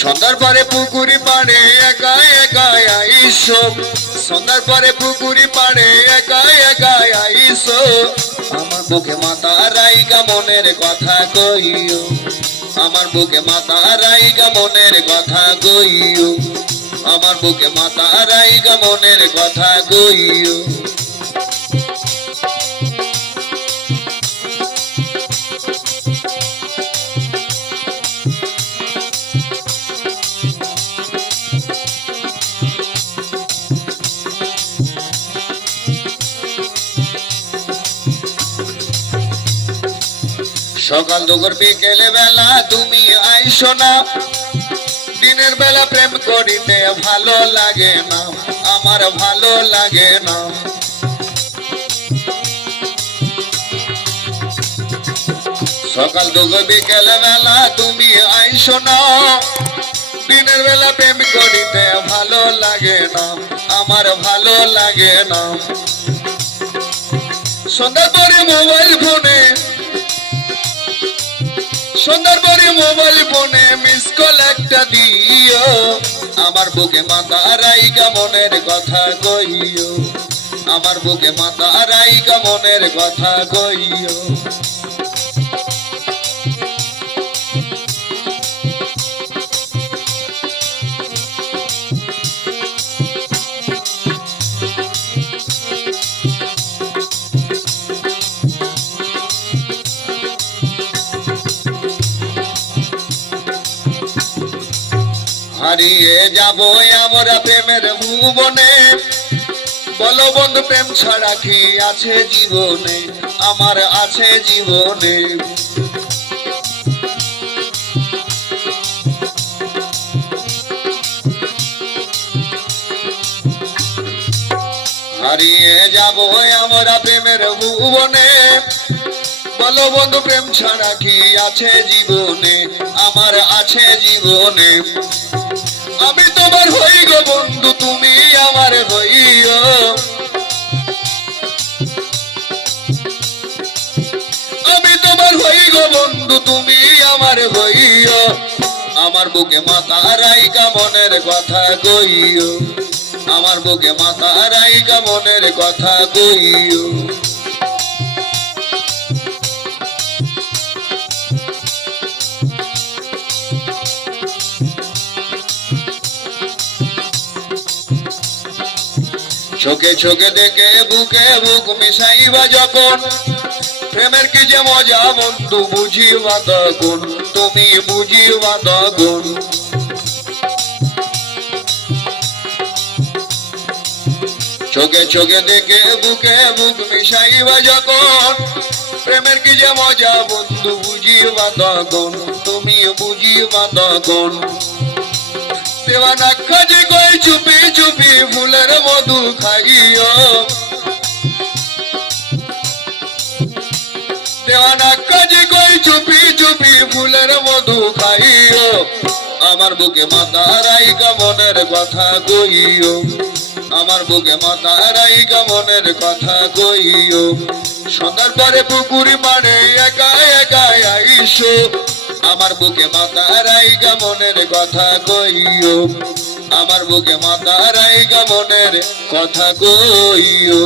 সন্ধ্যার পরে পুকুরি পাড়ে একা একা আইসো। সন্ধ্যার পরে পুকুরি পাড়ে একা একা আইসো। আমার বুকে মাতা রাইকা মনের কথা কইও। আমার বুকে মাতা রাইকা মনের কথা কইও। আমার বুকে মাতা রাইকা মনের কথা কইও। সকাল দুপুর বিকেলে বেলা তুমি আইসো না। দিনের বেলা প্রেম করিতে ভালো লাগে না, আমার ভালো লাগে না। সকাল দুপুর বিকেলে বেলা তুমি আইসো না। দিনের বেলা প্রেম করিতে ভালো লাগে না, আমার ভালো লাগে না। সন্ধ্যা পরে মোবাইল ফোনে সুন্দর করে মোবাইল ফোনে মিস কল একটা দিও। আমার বুকে মাথা রাইকা মনের কথা কইও। আমার বুকে মাথা রাইকা মনের কথা কইও। হারিয়ে যাব আমরা প্রেমের ভুবনে বলো বন্ধু, প্রেম ছাড়া কি আছে জীবনে? আমার আছে জীবনে। হারিয়ে যাব আমরা প্রেমের ভুবনে বলো বন্ধু, প্রেম ছাড়া কি আছে জীবনে? আমার আছে জীবনে। আমি তোমার হই গো বন্ধু, তুমি আমার হইও আমি তোমার হই গো বন্ধু, তুমি আমার হইও আমার বুকে মাথা রাইকা মনের কথা কইও আমার বুকে মাথা রাইকা মনের কথা কইও চোখে চোখে দেখে বুকে বুক মিশাইবা যখন। প্রেমের কি যে মজা বন্ধু, বুঝিবা তখন, তুমি বুঝিবা তখন। চোখে চোখে দেখে বুকে বুক মিশাইবা যখন। প্রেমের কি যে মজা বন্ধু, বুঝিবা তখন, তুমি বুঝিবা তখন। দেওয়ানা কাজে কই চুপি চুপি ফুলের মধু খাইও। দেওয়ানা কই চুপি চুপি ফুলের মধু খাইও। আমার বুকে মাথা রাইকা মনের কথা কইও আমার বুকে মাথা রাইকা মনের কথা কইও সন্ধ্যার পরে পুকুরি মারে একা একা আইসো। আমার বুকে মাথা রাই মনের কথা কইও। আমার বুকে মাথা রাই মনের কথা কইও।